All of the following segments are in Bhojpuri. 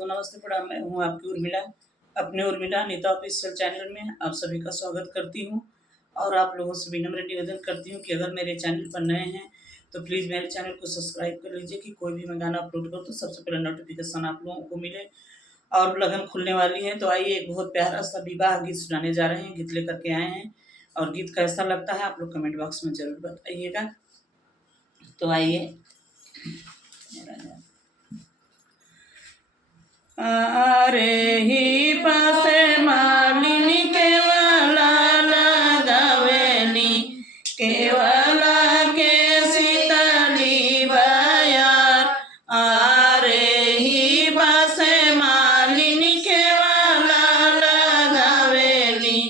तो नमस्ते प्रणाम, मैं हूँ आपकी उर्मिला। अपने उर्मिला नीता ऑफिशियल चैनल में आप सभी का स्वागत करती हूँ और आप लोगों से विनम्र निवेदन करती हूँ कि अगर मेरे चैनल पर नए हैं तो प्लीज़ मेरे चैनल को सब्सक्राइब कर लीजिए कि कोई भी मैं गाना अपलोड करूँ तो सबसे पहले नोटिफिकेशन आप लोगों को मिले। और लगन खुलने वाली है, तो आइए एक बहुत प्यारा सा विवाह गीत सुनाने जा रहे हैं। गीत लेकर के आए हैं और गीत कैसा लगता है आप लोग कमेंट बॉक्स में ज़रूर बताइएगा। तो आइए। अरे ही पासे मालिनी केवला लगावेली, केवला के सीतली बयार। अरे ही पासे मालिनी केवला लगावेली,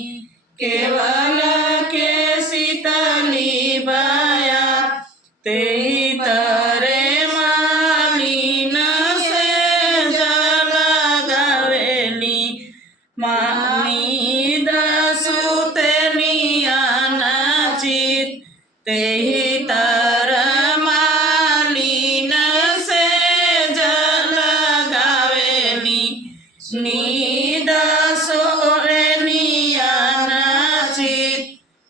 केवला के सीतली बयार। ते ही तरे मानी दसुते नियानाचित, तेहि तर मालिन से जल गावेली। निदसोरे नियानाचित,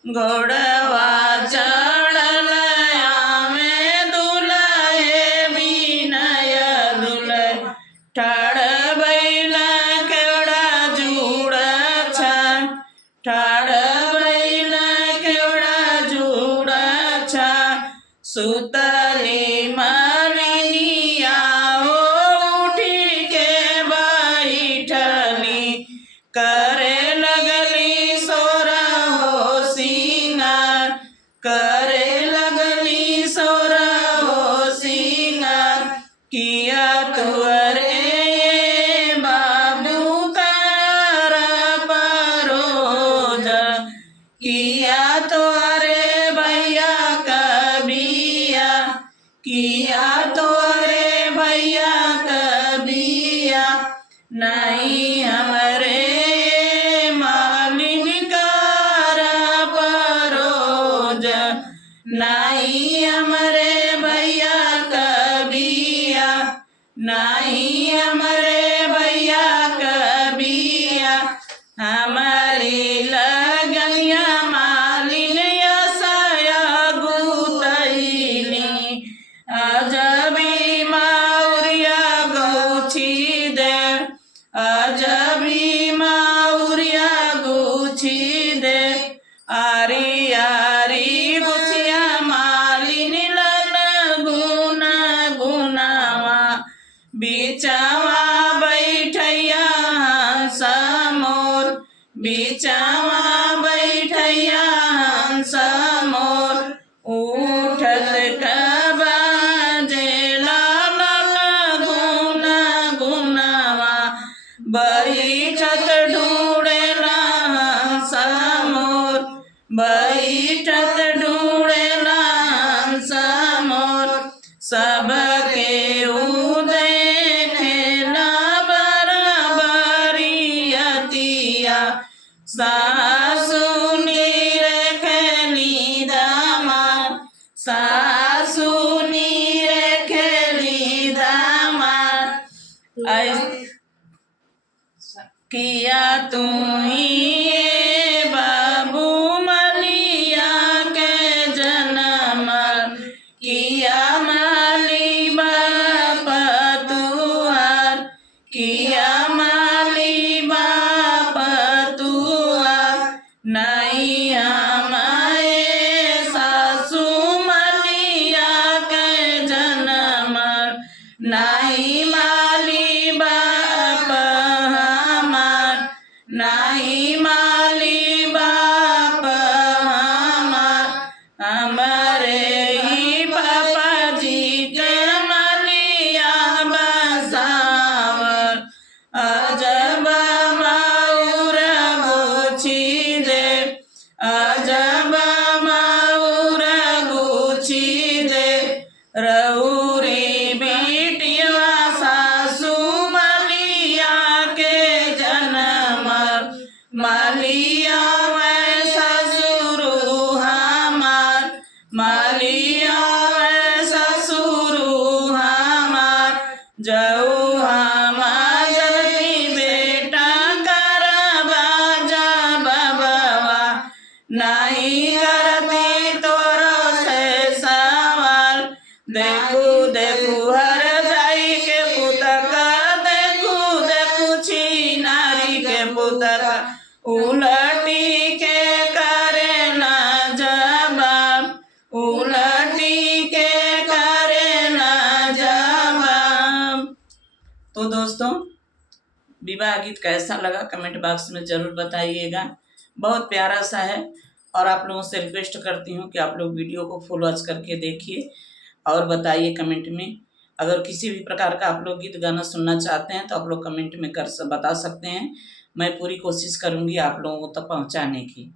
गोड़वा चढ़लया में दुलहे विनय दुलह। ठाड़ बैला ठाड़ बैला केवड़ा जुड़ा छा, सुतली मालिनिया उठी के बैठली। करे लगली सोरा हो सिंगार, करे लगली सोरा हो सिंगार। किया तुअरे किया तो अरे भैया कबिया, किया तो अरे भैया कबिया। नहीं हमरे मालिन कर परोज, नहीं हमरे भैया कबिया, नहीं हमरे भैया कबिया। हमारी लगनिया मालिन यसाया गुतैली, अजबी माउरिया गौछी दे, अजबी माउरिया गौछी दे। आरी आरी गुछिया मालिन लन गुना गुनावा, बिचावा बैठैया हंस मोर, बिचावा बैठैया हंस मोर। उठत कबाजेला गुना गुनावा, बैठत ढूंढेला हंस मोर, बैठत ढूंढेला हंस मोर। सबके देखेला बराबरियतिया, सासु निरखेली दामाद, सासु निरखेली दामाद। किया तू ही बाबू मलिया के जन्म, किया माली बाप तुआर, किया माली बाप तुआर। नहीं हमारे सासु मलिया के जन्म, नहीं माली बाप हमार, नहीं माली नहीं करती तोरो से सवाल। देखू देखू हर जाई के पुतक, देखू देखू छिनारी के पुतक, उलटी के करेला जवाब, उलटी के करेला जवाब। तो दोस्तों, विवाह गीत कैसा लगा कमेंट बॉक्स में ज़रूर बताइएगा। बहुत प्यारा सा है और आप लोगों से रिक्वेस्ट करती हूँ कि आप लोग वीडियो को फुल वॉच करके देखिए और बताइए कमेंट में। अगर किसी भी प्रकार का आप लोग गीत गाना सुनना चाहते हैं तो आप लोग कमेंट में बता सकते हैं। मैं पूरी कोशिश करूँगी आप लोगों तक पहुँचाने की।